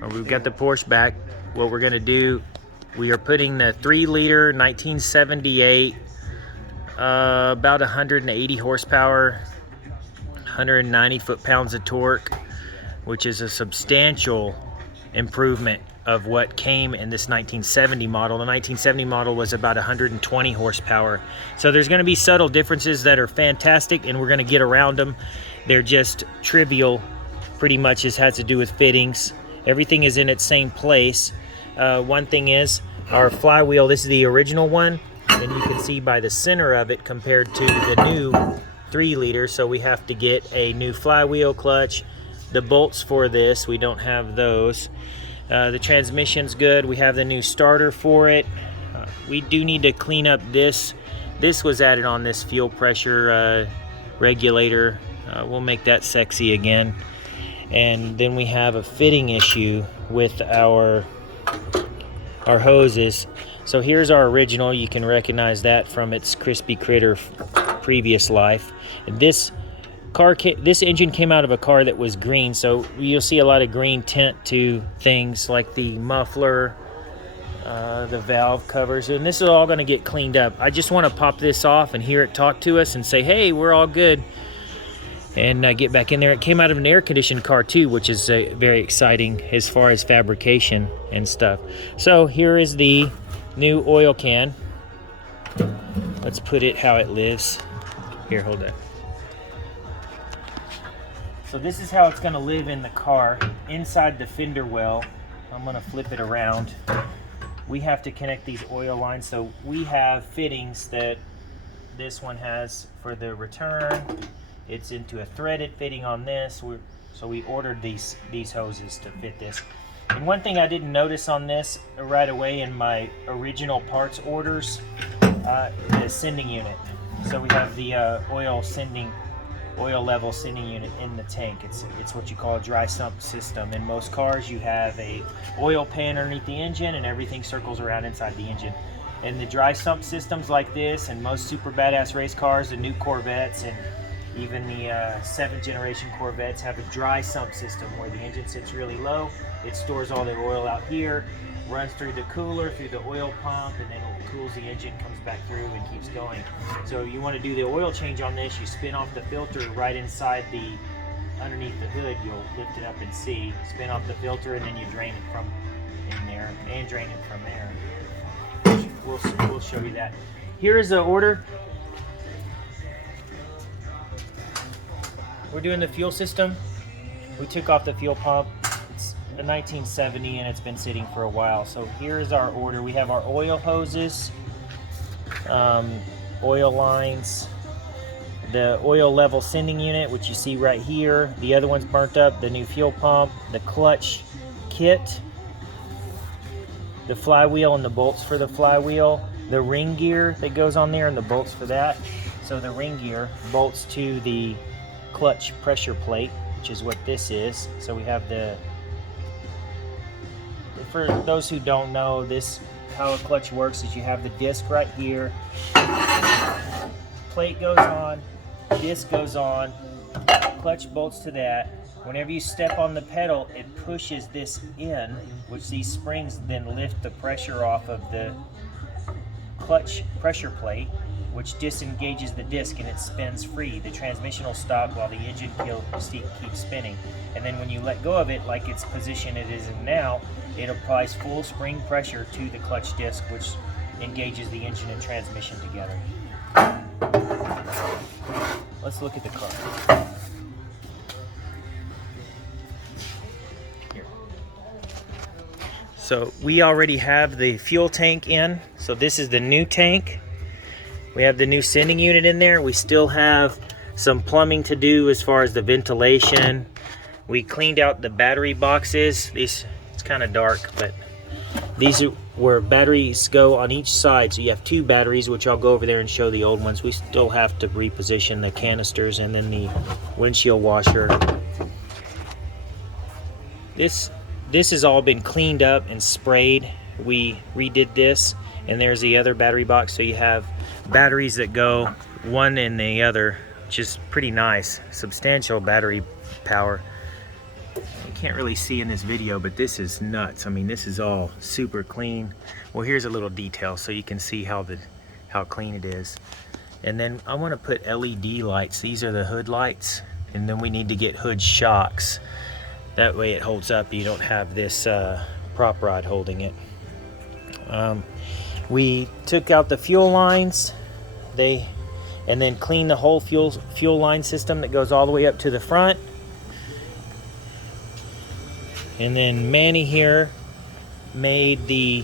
We've got the Porsche back. What we're gonna do, we are putting the 3-liter 1978, about 180 horsepower, 190 foot-pounds of torque, which is a substantial improvement of what came in this 1970 model. The 1970 model was about 120 horsepower. So there's going to be subtle differences that are fantastic, and we're going to get around them. They're just trivial, pretty much. It has to do with fittings. Everything is in its same place. One thing is our flywheel, this is the original one, and you can see by the center of it compared to the new 3-liter. So we have to get a new flywheel, clutch, the bolts for this, we don't have those. The transmission's good. We have the new starter for it. We do need to clean up this. This was added on this fuel pressure regulator. We'll make that sexy again. And then we have a fitting issue with our hoses. So here's our original. You can recognize that from its crispy critter previous life. This engine came out of a car that was green, so you'll see a lot of green tint to things like the muffler, the valve covers, and this is all going to get cleaned up. I just want to pop this off and hear it talk to us and say, hey, we're all good, and get back in there. It came out of an air-conditioned car too, which is very exciting as far as fabrication and stuff. So here is the new oil can. Let's put it how it lives. Here, hold it. So this is how it's going to live in the car, inside the fender well. I'm going to flip it around. We have to connect these oil lines, so we have fittings that this one has for the return. It's into a threaded fitting on this, so we ordered these hoses to fit this. And one thing I didn't notice on this right away in my original parts orders, the sending unit. So we have the oil level sending unit in the tank. It's what you call a dry sump system. In most cars you have a oil pan underneath the engine and everything circles around inside the engine. And the dry sump systems like this, and most super badass race cars, the new Corvettes and even the 7th generation Corvettes, have a dry sump system where the engine sits really low. It stores all the oil out here, runs through the cooler, through the oil pump, and then it cools the engine, comes back through and keeps going. So you want to do the oil change on this, you spin off the filter right inside underneath the hood. You'll lift it up and see, spin off the filter, and then you drain it from in there and drain it from there. We'll show you that. Here is the order. We're doing the fuel system. We took off the fuel pump. It's a 1970 and it's been sitting for a while. So here's our order. We have our oil hoses, oil lines, the oil level sending unit, which you see right here. The other one's burnt up, the new fuel pump, the clutch kit, the flywheel and the bolts for the flywheel, the ring gear that goes on there and the bolts for that. So the ring gear bolts to the clutch pressure plate, which is what this is. So we have for those who don't know, this how a clutch works is you have the disc right here, plate goes on, disc goes on, clutch bolts to that. Whenever you step on the pedal, it pushes this in, which these springs then lift the pressure off of the clutch pressure plate, which disengages the disc and it spins free. The transmission will stop while the engine keeps spinning. And then when you let go of it, like its position it is in now, it applies full spring pressure to the clutch disc, which engages the engine and transmission together. Let's look at the car. Here. So we already have the fuel tank in. So this is the new tank. We have the new sending unit in there. We still have some plumbing to do as far as the ventilation. We cleaned out the battery boxes. It's kind of dark, but these are where batteries go on each side. So you have 2 batteries, which I'll go over there and show the old ones. We still have to reposition the canisters and then the windshield washer. This has all been cleaned up and sprayed. We redid this, and there's the other battery box. So you have batteries that go one in the other, which is pretty nice. Substantial battery power. can't really see in this video, but this is nuts. I mean, this is all super clean. Well, here's a little detail so you can see how clean it is. And then I want to put LED lights. These are the hood lights, and then we need to get hood shocks. That way it holds up. You don't have this prop rod holding it. We took out the fuel lines, and then cleaned the whole fuel line system that goes all the way up to the front. And then Manny here made the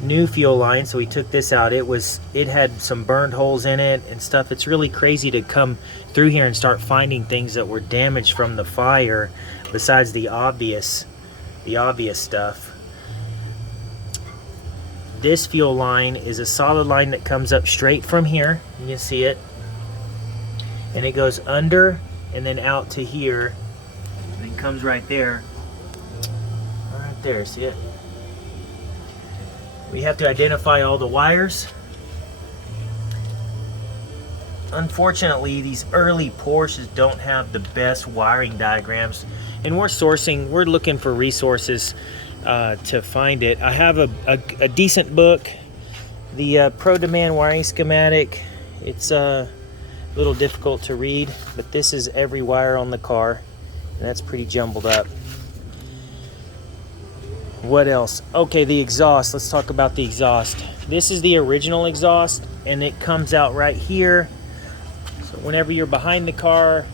new fuel line, so we took this out. It had some burned holes in it and stuff. It's really crazy to come through here and start finding things that were damaged from the fire, besides the obvious stuff. This fuel line is a solid line that comes up straight from here. You can see it, and it goes under and then out to here, and then comes right there. Right there, see it? We have to identify all the wires. Unfortunately, these early Porsches don't have the best wiring diagrams, and we're looking for resources to find it. I have a decent book, the Pro Demand wiring schematic. It's a little difficult to read, but this is every wire on the car, and that's pretty jumbled up. What else? Okay, the exhaust. Let's talk about the exhaust. This is the original exhaust, and it comes out right here. So whenever you're behind the car,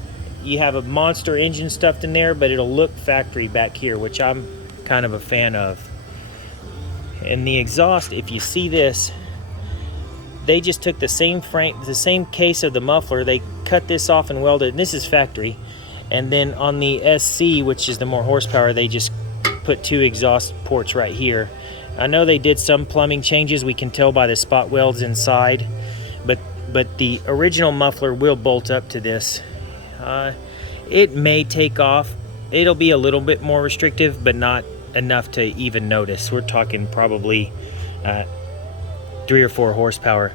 you have a monster engine stuffed in there, but it'll look factory back here, which I'm kind of a fan of. And the exhaust, if you see this, they just took the same frame, the same case of the muffler, they cut this off and welded, and this is factory. And then on the SC, which is the more horsepower, they just put two exhaust ports right here. I know they did some plumbing changes, we can tell by the spot welds inside, but the original muffler will bolt up to this. It may take off. It'll be a little bit more restrictive, but not enough to even notice. We're talking probably 3 or 4 horsepower.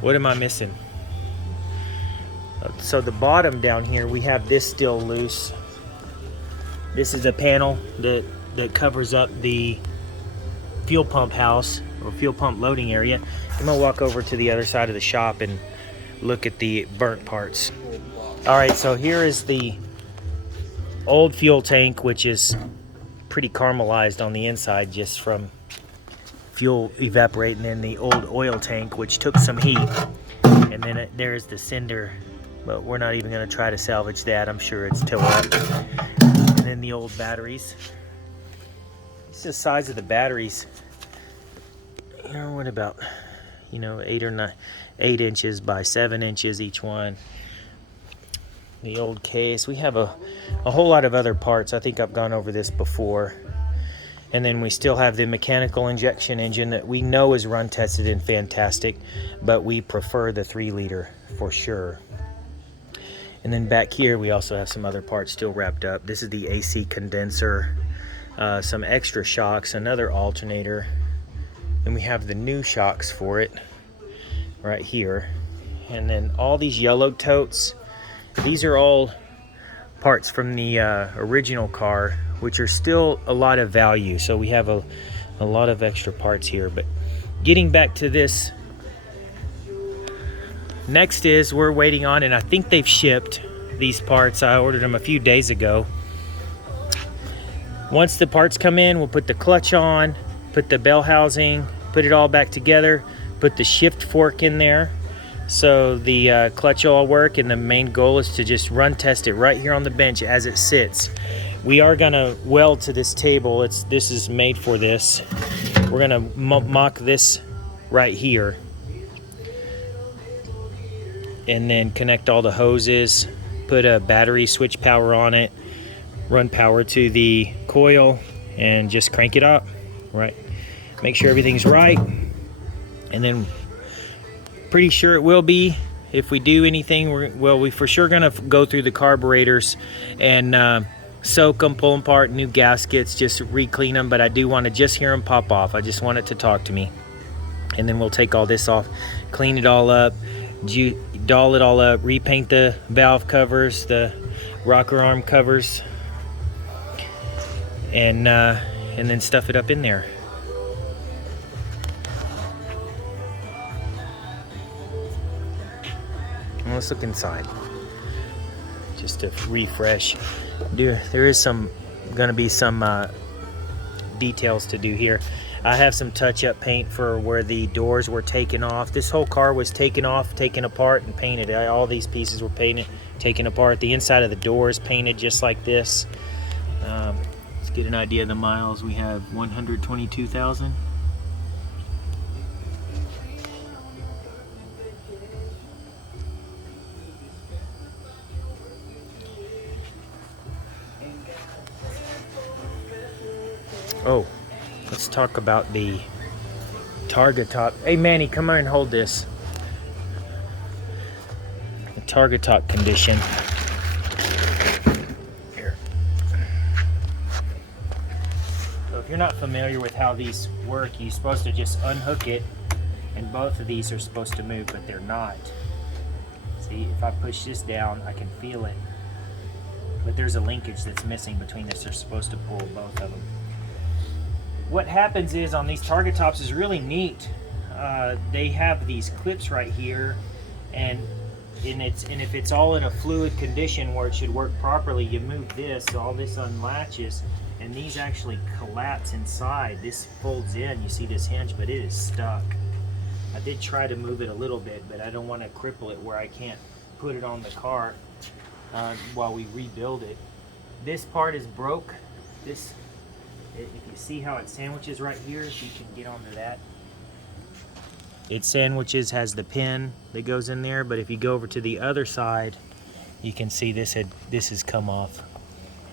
What am I missing? So the bottom down here, we have this still loose. This is a panel that covers up the fuel pump house or fuel pump loading area. I'm gonna walk over to the other side of the shop and look at the burnt parts. All right, so here is the old fuel tank, which is pretty caramelized on the inside just from fuel evaporating, in the old oil tank, which took some heat. And then there's the cinder, but we're not even gonna try to salvage that. I'm sure it's tore up. And then the old batteries. This is the size of the batteries. You know, what about, 8 inches by 7 inches each one. The old case. We have a whole lot of other parts. I think I've gone over this before. And then we still have the mechanical injection engine that we know is run tested and fantastic, but we prefer the 3-liter for sure. And then back here we also have some other parts still wrapped up. This is the AC condenser, some extra shocks, another alternator, and we have the new shocks for it right here. And then all these yellow totes, these are all parts from the original car, which are still a lot of value. So we have a lot of extra parts here. But getting back to this, next is we're waiting on, and I think they've shipped these parts. I ordered them a few days ago. Once the parts come in, we'll put the clutch on, put the bell housing, put it all back together, put the shift fork in there so the clutch will all work, and the main goal is to just run test it right here on the bench as it sits. We are gonna weld to this table. This is made for this. We're gonna mock this right here, and then connect all the hoses, put a battery switch power on it, run power to the coil, and just crank it up, right? Make sure everything's right, and then pretty sure it will be. If we do anything, we're for sure gonna go through the carburetors and soak them, pull them apart, new gaskets, just re-clean them, but I do want to just hear them pop off. I just want it to talk to me. And then we'll take all this off, clean it all up, doll it all up, repaint the valve covers, the rocker arm covers, and then stuff it up in there. Well, let's look inside just to refresh. There is gonna be some details to do here. I have some touch-up paint for where the doors were taken off. This whole car was taken off, taken apart, and painted. All these pieces were painted, taken apart. The inside of the door is painted just like this. Let's get an idea of the miles. We have 122,000. Oh, let's talk about the target top. Hey Manny, come on and hold this. The target top condition. Here. So if you're not familiar with how these work, you're supposed to just unhook it, and both of these are supposed to move, but they're not. See, if I push this down, I can feel it. But there's a linkage that's missing between this. They're supposed to pull both of them. What happens is on these target tops is really neat. They have these clips right here, and if it's all in a fluid condition where it should work properly, you move this, so all this unlatches, and these actually collapse inside. This folds in. You see this hinge, but it is stuck. I did try to move it a little bit, but I don't want to cripple it where I can't put it on the car while we rebuild it. This part is broke. If you see how it sandwiches right here, if you can get onto that. It sandwiches, has the pin that goes in there, but if you go over to the other side, you can see this has come off.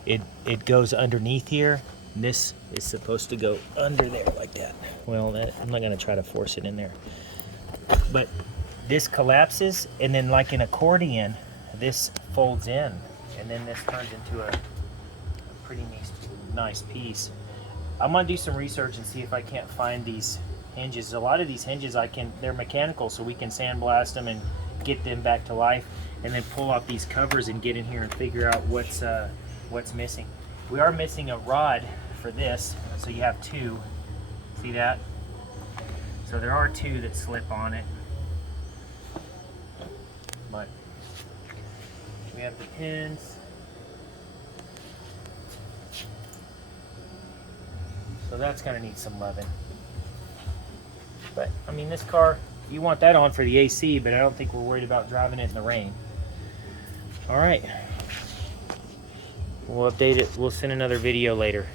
It goes underneath here. And this is supposed to go under there like that. Well, I'm not gonna try to force it in there. But this collapses, and then like an accordion, this folds in, and then this turns into a pretty nice piece. I'm gonna do some research and see if I can't find these hinges. A lot of these hinges they're mechanical, so we can sandblast them and get them back to life, and then pull off these covers and get in here and figure out what's missing. We are missing a rod for this, so you have two. See that? So there are two that slip on it. But we have the pins. So that's gonna need some loving. But I mean, this car, you want that on for the AC, but I don't think we're worried about driving it in the rain. All right, we'll update it. We'll send another video later.